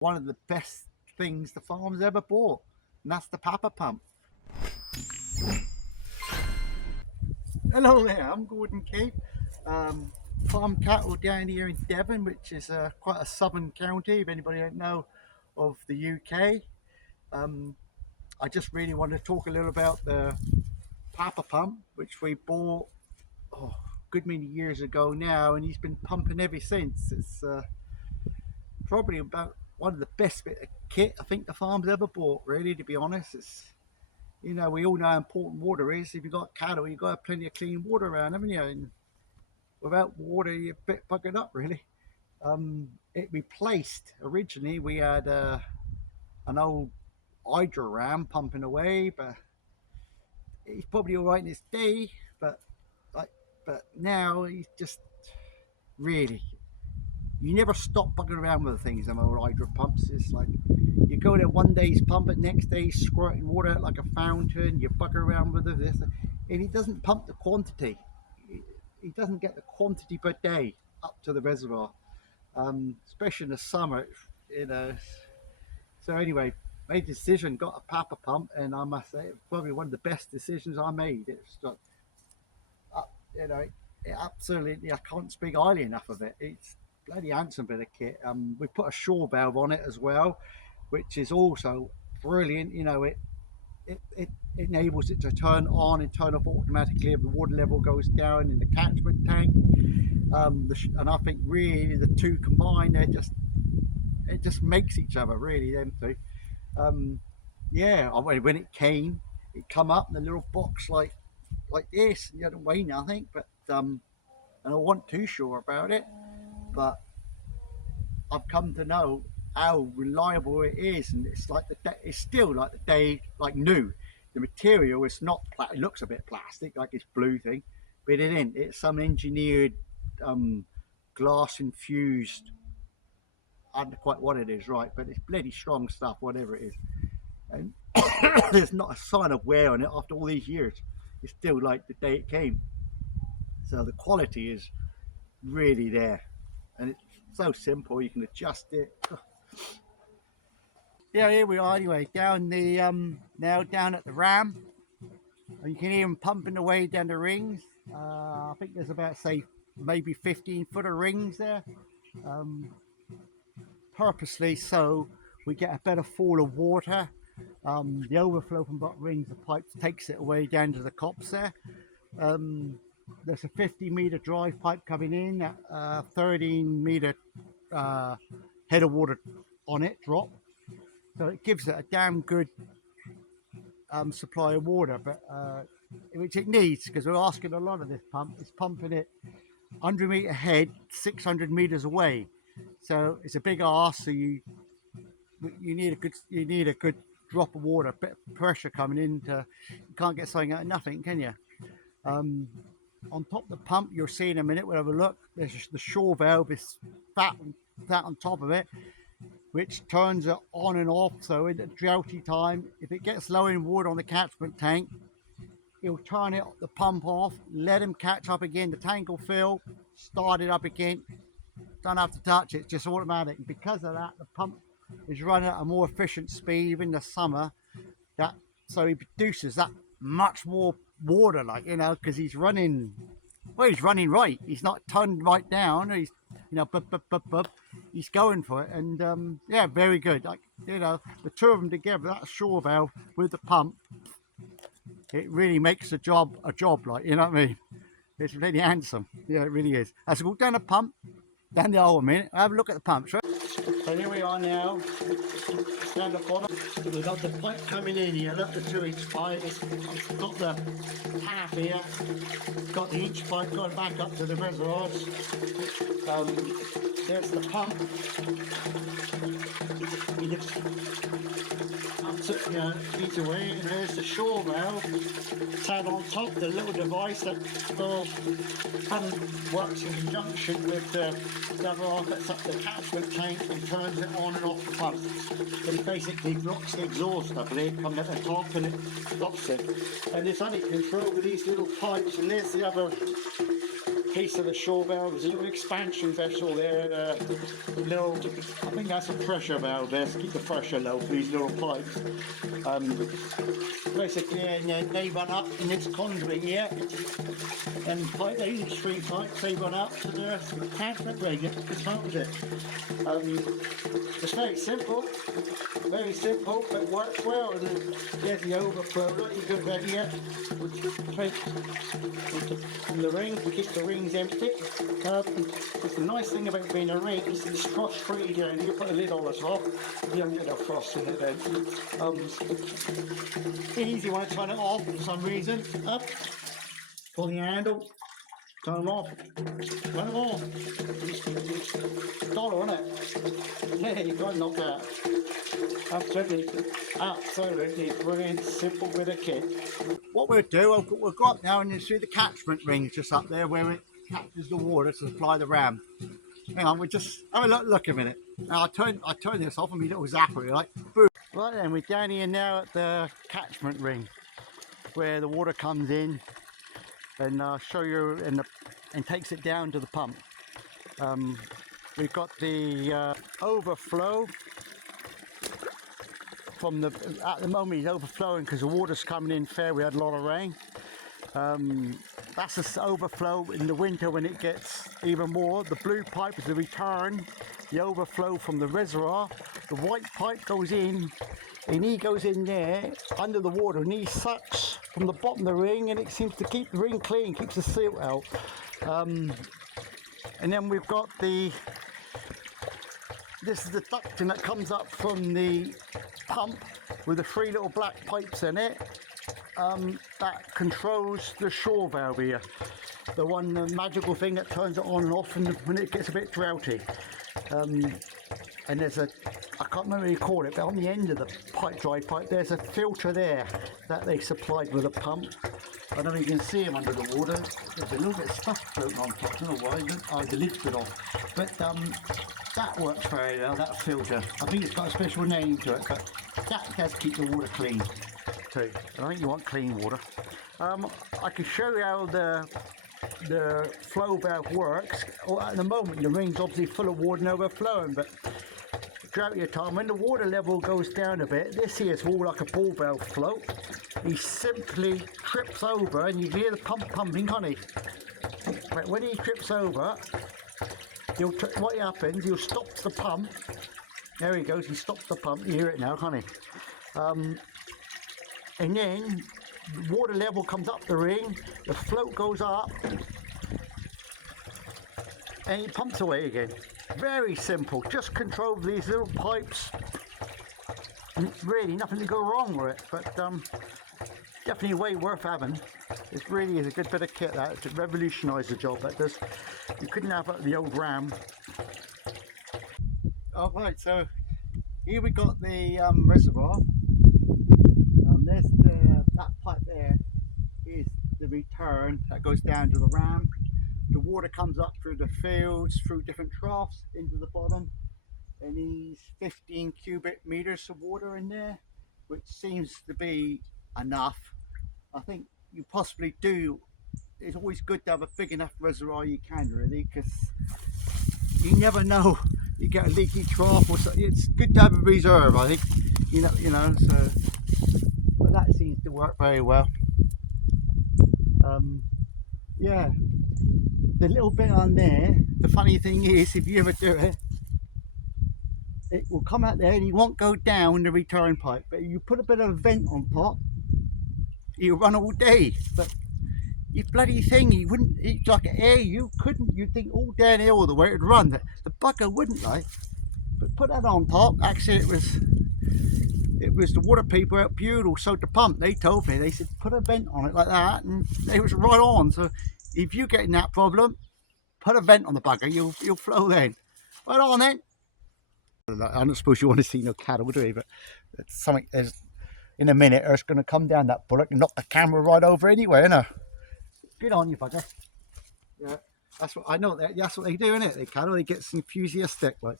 one of the best things the farm's ever bought, and that's the PapaPump. Hello there, I'm Gordon Cape. Farm cattle down here in Devon, which is quite a southern county, if anybody don't know, of the UK. I just really want to talk a little about the PapaPump, which we bought a good many years ago now, and he's been pumping ever since. It's probably about one of the best bit of kit I think the farm's ever bought, really, to be honest. It's, you know, we all know how important water is. If you've got cattle, you've got to have plenty of clean water around, haven't you? And without water, you're a bit buggered up, really. It replaced, originally, we had an old hydro ram pumping away, but he's probably all right in his day, but now he's just really, you never stop bugging around with the things, them old hydro pumps. It's like you go there one day he's pumping, next day he's squirting water out like a fountain, you bugger around with this, and he doesn't pump the quantity. He doesn't get the quantity per day up to the reservoir, especially in the summer, you know. So anyway, made a decision, got a PapaPump, and I must say, it's probably one of the best decisions I made. It's just, you know, it absolutely, I can't speak highly enough of it. It's bloody handsome bit of kit. We put a shore valve on it as well, which is also brilliant. You know, it enables it to turn on and turn off automatically if the water level goes down in the catchment tank. And I think really the two combined, it just makes each other, really, them two. Yeah, when it came, it come up in a little box like this, and you don't weigh nothing, but and I wasn't too sure about it, but I've come to know how reliable it is, and it's like it's still like the day, like new. The material is not, it looks a bit plastic, like this blue thing, but it ain't. It's some engineered glass infused, I don't know quite what it is, right, but it's bloody strong stuff, whatever it is. And there's not a sign of wear on it after all these years. It's still like the day it came. So the quality is really there, and it's so simple. You can adjust it. Yeah, here we are anyway, down the now down at the ram. You can hear them pumping away down the rings. I think there's about, say, maybe 15 foot of rings there, purposely so we get a better fall of water. The overflow from bottom rings, the pipe takes it away down to the copse there. There's a 50-meter drive pipe coming in, 13-meter head of water on it, drop. So it gives it a damn good supply of water, but which it needs, because we're asking a lot of this pump. It's pumping it 100-meter head, 600 meters away. So it's a big arse. So you need a good drop of water, a bit of pressure coming in. You can't get something out of nothing, can you? On top of the pump, you'll see in a minute, we'll have a look. There's the shore valve is fat on top of it, which turns it on and off. So in the droughty time, if it gets low in water on the catchment tank, it'll turn it, the pump off, let him catch up again. The tank will fill, start it up again. Don't have to touch it, it's just automatic. And because of that, the pump is running at a more efficient speed, even in the summer. So he produces that much more water, like, you know, because he's running right. He's not turned right down. He's, you know, he's going for it, and yeah, very good. Like, you know, the two of them together, that shore valve with the pump, it really makes a job, like, you know what I mean? It's really handsome. Yeah, it really is. As we go down the pump, down the hole a minute, have a look at the pumps, right? So here we are now, down the bottom. We've got the pipe coming in here, look, the 2-inch pipe. It's got the half here, got the inch pipe going back up to the reservoirs. There's the pump. He looks feet away, and there's the shore valve. Sat on top, the little device that works in conjunction with the reservoir that's up the catchment tank and turns it on and off the pump. But it basically blocks the exhaust, I believe, coming at the top, and it blocks it. And it's under control with these little pipes, and there's the other piece of the shore valve. There's a little expansion vessel there, and a little, I think that's a pressure valve there to keep the pressure low for these little pipes. Basically, and they run up in this conduit here, and these three pipes, they run up to the catchment ring. It's it. It's very simple, but works well. And there's the overflow. Look, you good ready yet? From the ring, we keep the rings empty. It's the nice thing about being a ring is it's frost free here, and you put a lid on the top, you don't get no frost in it then. Easy when I turn it off for some reason. Up, pull the handle, turn it off, turn it off. $1, isn't it? Yeah, you can't knock that. Absolutely brilliant, simple with a kit. What we'll do, we'll go up now and you see the catchment ring just up there where it captures the water to supply the ram. Hang on, we'll just have a look a minute. Now I turn this off and my little zapper, like boom. Right then, we're down here now at the catchment ring where the water comes in, and I'll show you and takes it down to the pump. We've got the overflow from at the moment it's overflowing because the water's coming in fair. We had a lot of rain. That's the overflow in the winter when it gets even more. The blue pipe is the return, the overflow from the reservoir. The white pipe goes in, and he goes in there under the water, and he sucks from the bottom of the ring, and it seems to keep the ring clean, keeps the silt out. And then we've got this is the ducting that comes up from the pump with the 3 little black pipes in it. That controls the shore valve here, the magical thing that turns it on and off when it gets a bit droughty. And there's I can't remember what you call it, but on the end of the dry pipe there's a filter there that they supplied with a pump. I don't know if you can see them under the water. There's a little bit of stuff floating on top. I don't know why. The lid's been off. But that works very well, that filter. I think it's got a special name to it, but that does keep the water clean too. I think you want clean water. I can show you how the flow valve works. At the moment the ring's obviously full of water and overflowing, but throughout your time when the water level goes down a bit, this here is all like a ball valve float. He simply trips over and you hear the pump pumping, can't he? But when he trips over, what happens, he'll stop the pump. There he goes, he stops the pump. You hear it now, can't he? And then the water level comes up the ring, the float goes up, and he pumps away again. Very simple, just control these little pipes. Really nothing to go wrong with it, but definitely way worth having. It really is a good bit of kit that to revolutionise the job. That does. You couldn't have the old ram. Alright, so here we got the reservoir. There's that pipe there is the return that goes down to the ram. The water comes up through the fields, through different troughs into the bottom, and these 15 cubic meters of water in there, which seems to be enough. I think you possibly do. It's always good to have a big enough reservoir you can, really, because you never know. You get a leaky trough or something. It's good to have a reserve, I think. You know. So, but that seems to work very well. Yeah. The little bit on there, the funny thing is, if you ever do it, it will come out there and you won't go down the return pipe, but you put a bit of a vent on top, you run all day. But you bloody thing, you wouldn't, it's like air, you'd think all down here all the way it'd run. The bugger wouldn't, like. But put that on top. Actually it was the water people at Buell sold the pump. They told me, they said put a vent on it like that, and it was right on. So if you're getting that problem, put a vent on the bugger, you'll flow then. Right on then. I don't suppose you want to see no cattle, do you? But it's something in a minute, it's going to come down that bullock and knock the camera right over anyway, isn't it? Good on you, bugger. Yeah, that's what I know. That's what they do, isn't it? They cattle, they get enthusiastic, like.